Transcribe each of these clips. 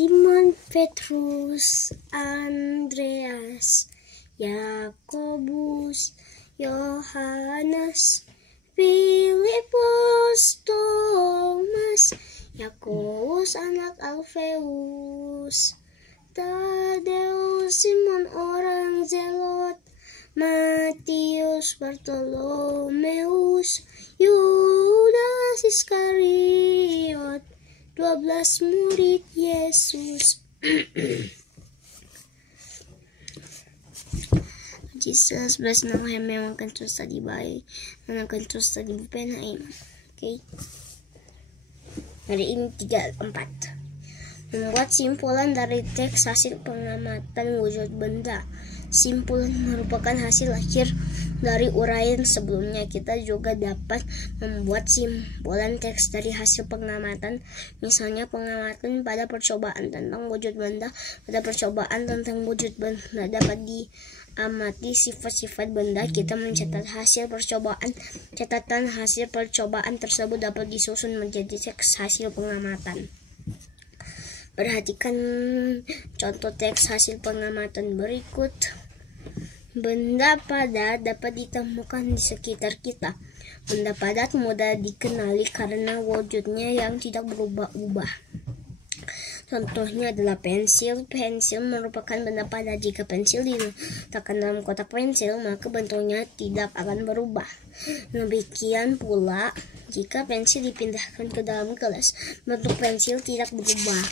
Simon, Petrus, Andreas, Yakobus, Yohanes, Filipus, Thomas, Yakobus anak Alfeus, Tadeus, Simon orang Zelot, Matius, Bartolomeus, Yudas Iskariot, 12 murid Yesus. Jesus bless now him memang kan to study by memang kan to study bupen haim. Okay. Hari ini 3-4. Membuat simpulan dari teks hasil pengamatan wujud benda. Simpulan merupakan hasil akhir dari uraian sebelumnya. Kita juga dapat membuat simpulan teks dari hasil pengamatan. Misalnya pengamatan pada percobaan tentang wujud benda. Pada percobaan tentang wujud benda dapat diamati sifat-sifat benda. Kita mencatat hasil percobaan. Catatan hasil percobaan tersebut dapat disusun menjadi teks hasil pengamatan. Perhatikan contoh teks hasil pengamatan berikut. Benda padat dapat ditemukan di sekitar kita. Benda padat mudah dikenali karena wujudnya yang tidak berubah-ubah. Contohnya adalah pensil. Pensil merupakan benda padat. Jika pensil diletakkan dalam kotak pensil, maka bentuknya tidak akan berubah. Demikian pula, jika pensil dipindahkan ke dalam gelas, bentuk pensil tidak berubah.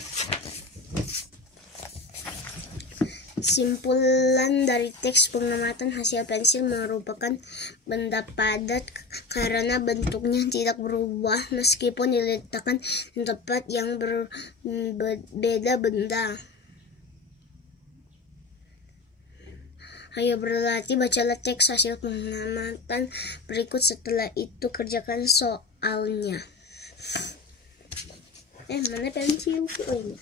Simpulan dari teks pengamatan hasil pensil merupakan benda padat karena bentuknya tidak berubah meskipun diletakkan di tempat yang berbeda benda. Ayo berlatih, bacalah teks hasil pengamatan berikut, setelah itu kerjakan soalnya. Mana pensil? Oh ini.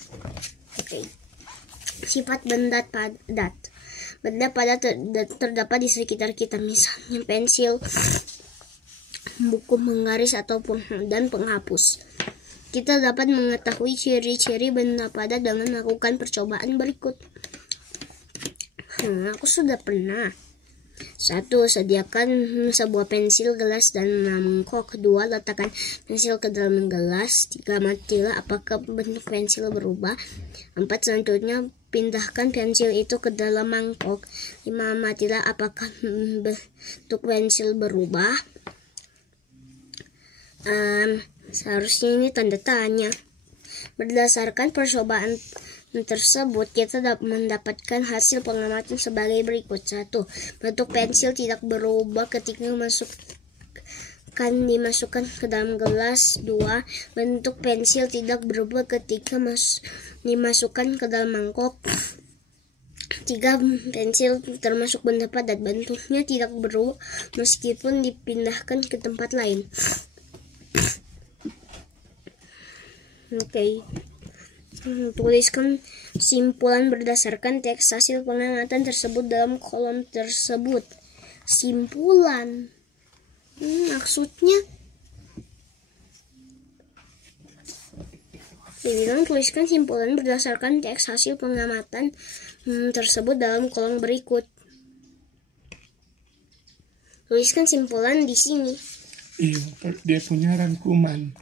Oke. Sifat benda padat. Benda padat terdapat di sekitar kita, misalnya pensil, buku menggaris ataupun dan penghapus. Kita dapat mengetahui ciri-ciri benda padat dengan melakukan percobaan berikut. Aku sudah pernah. 1. Sediakan sebuah pensil, gelas, dan mangkok. 2. Letakkan pensil ke dalam gelas. 3. Amatilah apakah bentuk pensil berubah. 4. Selanjutnya pindahkan pensil itu ke dalam mangkok. 5. Amatilah apakah bentuk pensil berubah. Seharusnya ini tanda tanya. Berdasarkan percobaan tersebut, kita dapat mendapatkan hasil pengamatan sebagai berikut. 1. Bentuk pensil tidak berubah ketika dimasukkan ke dalam gelas. 2. Bentuk pensil tidak berubah ketika dimasukkan ke dalam mangkok. 3. Pensil termasuk benda padat, bentuknya tidak berubah meskipun dipindahkan ke tempat lain. Oke. Tuliskan simpulan berdasarkan teks hasil pengamatan tersebut dalam kolom tersebut. Simpulan. Maksudnya dibilang tuliskan simpulan berdasarkan teks hasil pengamatan tersebut dalam kolom berikut. Tuliskan simpulan di sini. Iya, dia punya rangkuman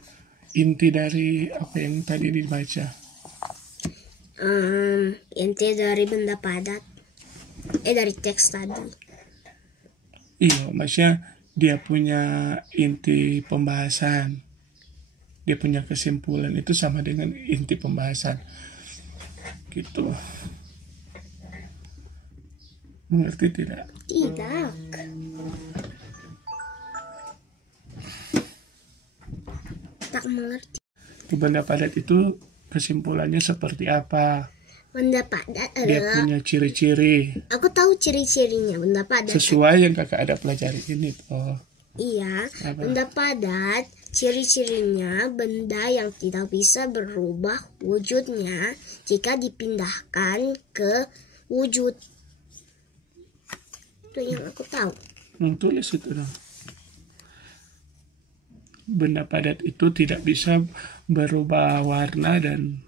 inti dari apa yang tadi dibaca. Inti dari benda padat. Dari teks tadi. Iya, maksudnya dia punya inti pembahasan. Dia punya kesimpulan itu sama dengan inti pembahasan. Gitu. Mengerti tidak? Tidak. Tak mengerti. Benda padat itu kesimpulannya seperti apa? Benda padat adalah, dia punya ciri-ciri. Aku tahu ciri-cirinya benda padat. Sesuai yang kakak ada pelajari ini. Iya, apa? Benda padat ciri-cirinya benda yang tidak bisa berubah wujudnya jika dipindahkan ke wujud. Itu yang aku tahu. Tulis itu dong. Benda padat itu tidak bisa berubah warna dan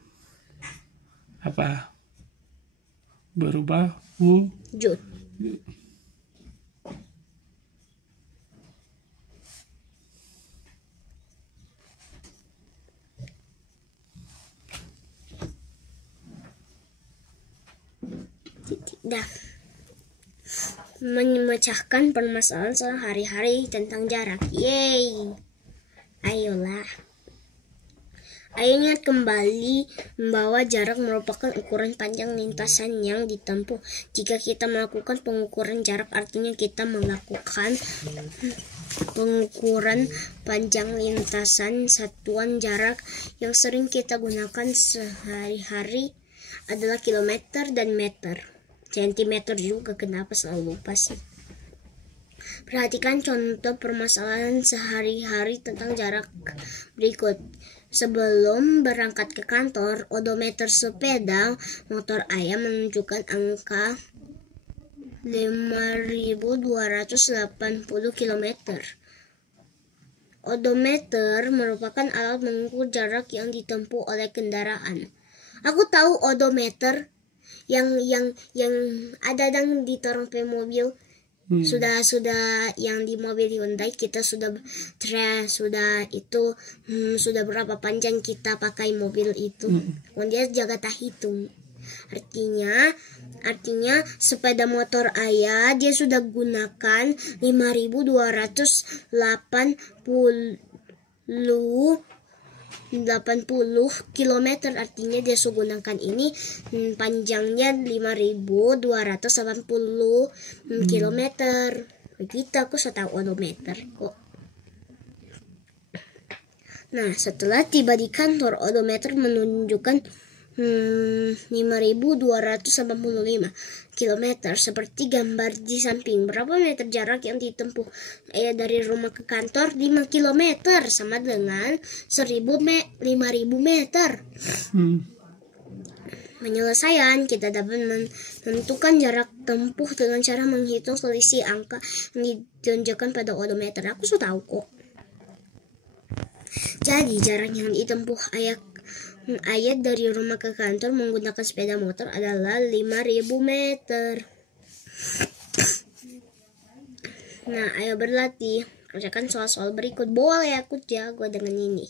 Apa? Berubah wujud. Jud. Dah. Memecahkan permasalahan sehari-hari tentang jarak. Yeay. Ayolah. Ayo ingat kembali bahwa jarak merupakan ukuran panjang lintasan yang ditempuh. Jika kita melakukan pengukuran jarak, artinya kita melakukan pengukuran panjang lintasan. Satuan jarak yang sering kita gunakan sehari-hari adalah kilometer dan meter. Sentimeter juga, kenapa selalu lupa sih? Perhatikan contoh permasalahan sehari-hari tentang jarak berikut. Sebelum berangkat ke kantor, odometer sepeda motor ayah menunjukkan angka 5.280 km. Odometer merupakan alat mengukur jarak yang ditempuh oleh kendaraan. Aku tahu odometer yang ada di torong mobil. Sudah yang di mobil Hyundai kita sudah sudah berapa panjang kita pakai mobil itu. Kemudian jaga tak hitung. Artinya sepeda motor ayah dia sudah gunakan 5.280 km, artinya dia sudah gunakan ini panjangnya 5.280 km. Begitu aku sudah tahu odometer kok. Nah, setelah tiba di kantor, odometer menunjukkan 5.285 km seperti gambar di samping. Berapa meter jarak yang ditempuh dari rumah ke kantor? 5 km sama dengan 5.000 meter. Penyelesaian, kita dapat menentukan jarak tempuh dengan cara menghitung selisih angka yang ditunjukkan pada odometer. Aku sudah tahu kok. Jadi jarak yang ditempuh ayat dari rumah ke kantor menggunakan sepeda motor adalah 5.000 meter. Nah, ayo berlatih. Kerjakan soal-soal berikut. Boleh, aku jago dengan ini.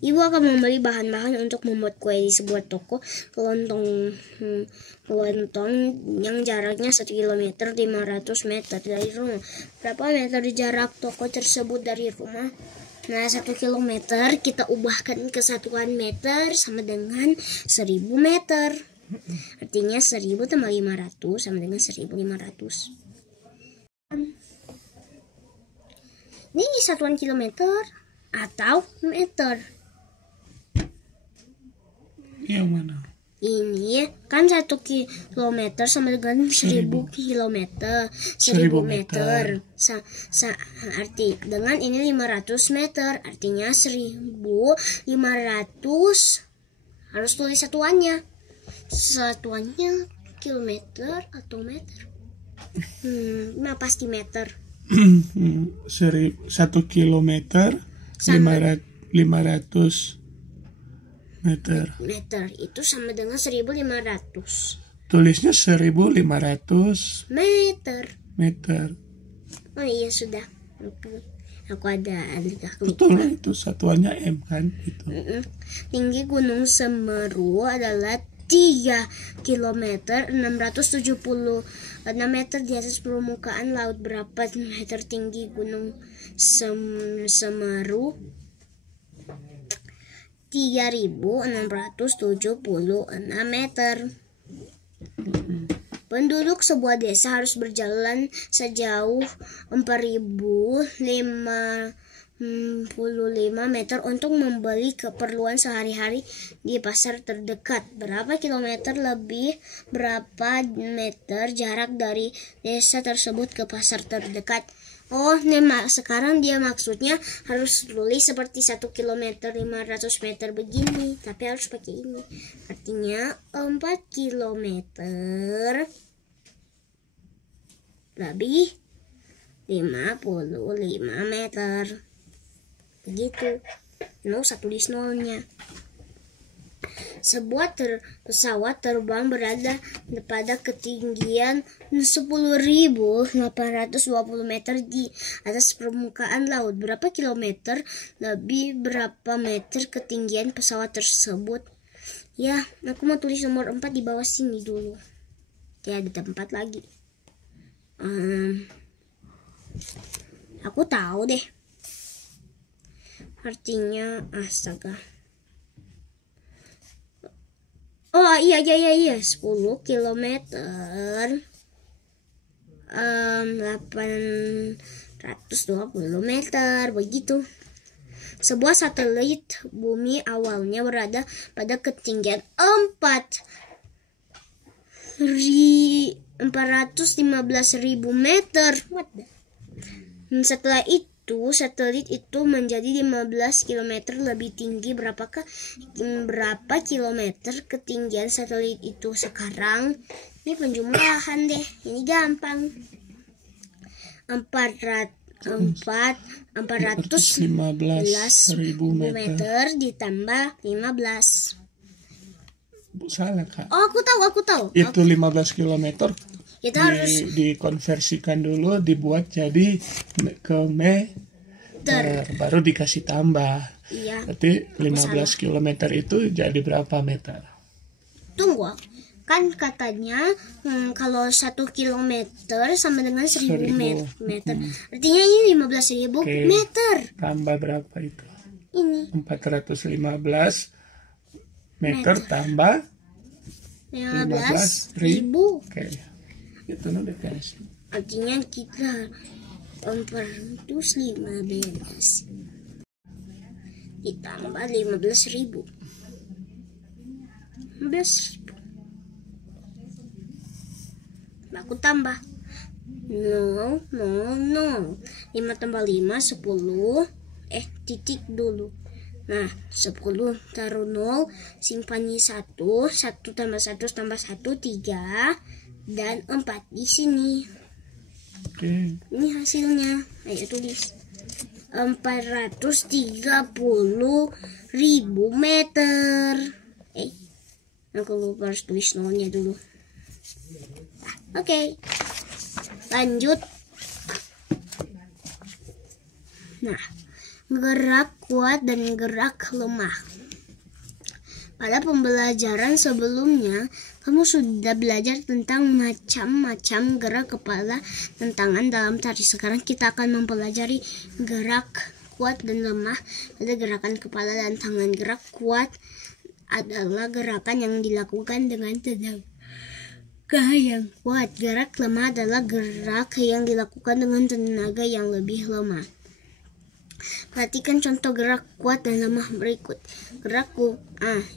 Ibu akan membeli bahan-bahan untuk membuat kue di sebuah toko kelontong yang jaraknya 1 km 500 meter dari rumah. Berapa meter jarak toko tersebut dari rumah? Nah, 1 km kita ubahkan ke satuan meter sama dengan 1.000 meter. Artinya 1.000 tambah 500 sama dengan 1.500. Ini satuan kilometer atau meter? Yang mana? Ini kan 1 kilometer sama dengan 1.000 kilometer. 1.000 meter. Arti dengan ini 500 meter. Artinya 1.500. Harus tulis satuannya. Satuannya kilometer atau meter? Nah, pasti meter. 1 kilometer 500 meter itu sama dengan 1.500. Tulisnya 1.500 meter. Oh iya, sudah. Aku ada. Betul, itu satuannya M kan itu. Tinggi Gunung Semeru adalah 3 km 676 meter di atas permukaan laut. Berapa meter tinggi Gunung Semeru? 3.676 meter. Penduduk sebuah desa harus berjalan sejauh 4.055 meter untuk membeli keperluan sehari-hari di pasar terdekat. Berapa kilometer lebih berapa meter jarak dari desa tersebut ke pasar terdekat? Oh, sekarang dia maksudnya harus tulis seperti 1 km 500 meter begini, tapi harus pakai ini. Artinya 4 km lebih 55 meter. Begitu. Nol, 1 tulis nolnya. Sebuah pesawat terbang berada pada ketinggian 10.820 meter di atas permukaan laut. Berapa kilometer lebih berapa meter ketinggian pesawat tersebut? Ya, aku mau tulis nomor 4 di bawah sini dulu. Ya, ada tempat lagi. Aku tahu deh. Artinya, astaga. Oh iya 10 kilometer 820 meter begitu. Sebuah satelit bumi awalnya berada pada ketinggian 415.000 meter. Setelah itu satelit itu menjadi 15 km lebih tinggi. Berapa kilometer ketinggian satelit itu sekarang? Ini penjumlahan deh. Ini gampang. 415.000 meter ditambah 15. Salah, Kak. Oh, aku tahu. Itu 15 km. Kita harus dikonversikan dulu, dibuat jadi ke meter, baru dikasih tambah. Iya. Berarti 15 km itu jadi berapa meter? Tunggu, kan katanya kalau 1 kilometer sama dengan 1.000 meter. Artinya ini 15.000 meter. Tambah berapa itu? Ini 415 meter tambah 15.000. Oke. Itu udah kasih. Artinya kita 415 ditambah 15.000. 15.000. Aku tambah. No. 5 tambah 5 10. Titik dulu. Nah, 10 taruh 0, simpannya 1 tambah 1 tambah 1 3 dan 4 di sini. Oke. Ini hasilnya. Ayo tulis. 430.000 meter. Aku lupa harus tulis nolnya dulu. Oke. Lanjut. Nah, gerak kuat dan gerak lemah. Pada pembelajaran sebelumnya, kamu sudah belajar tentang macam-macam gerak kepala dan tangan dalam tari. Sekarang kita akan mempelajari gerak kuat dan lemah pada gerakan kepala dan tangan. Gerak kuat adalah gerakan yang dilakukan dengan tenaga yang kuat. Gerak lemah adalah gerak yang dilakukan dengan tenaga yang lebih lemah. Perhatikan contoh gerak kuat dan lemah berikut.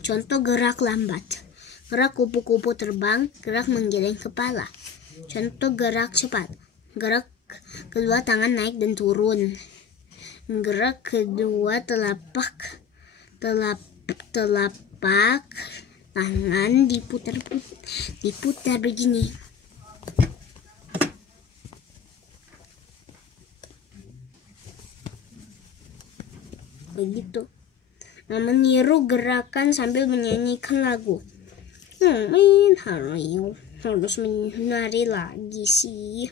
Contoh gerak lambat. Gerak kupu-kupu terbang, gerak menggeleng kepala. Contoh gerak cepat. Gerak kedua tangan naik dan turun. Gerak kedua telapak tangan diputar begini. Begitu. Nah, meniru gerakan sambil menyanyikan lagu. Harus menari lagi sih.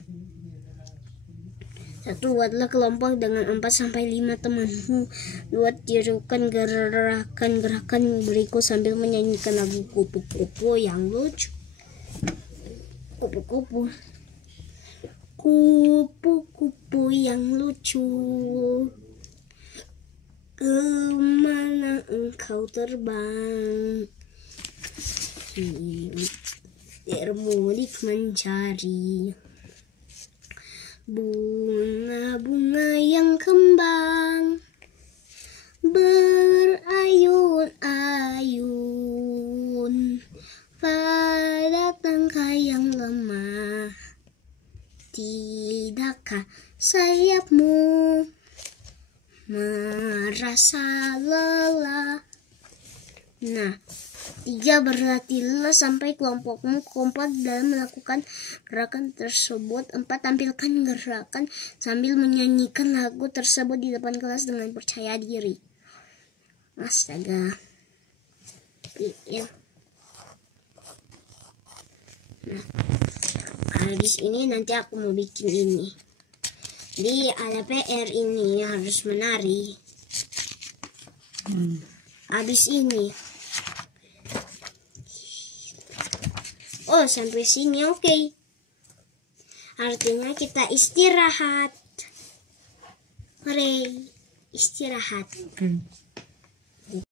1. Buatlah kelompok dengan 4-5 temanmu. 2. Tirukan gerakan-gerakan berikut sambil menyanyikan lagu kupu-kupu yang lucu. Kupu-kupu yang lucu, kemana engkau terbang? Bermudik mencari bunga-bunga yang kembang, berayun-ayun pada tangkai yang lemah. Tidakkah sayapmu merasa lelah? Nah, 3. Berlatihlah sampai kelompokmu kompak dalam melakukan gerakan tersebut. 4. Tampilkan gerakan sambil menyanyikan lagu tersebut di depan kelas dengan percaya diri. Astaga. Yan. Nah, habis ini nanti aku mau bikin ini. Jadi ada PR ini harus menari. Habis ini. Oh, sampai sini oke. Artinya kita istirahat. Hooray, istirahat.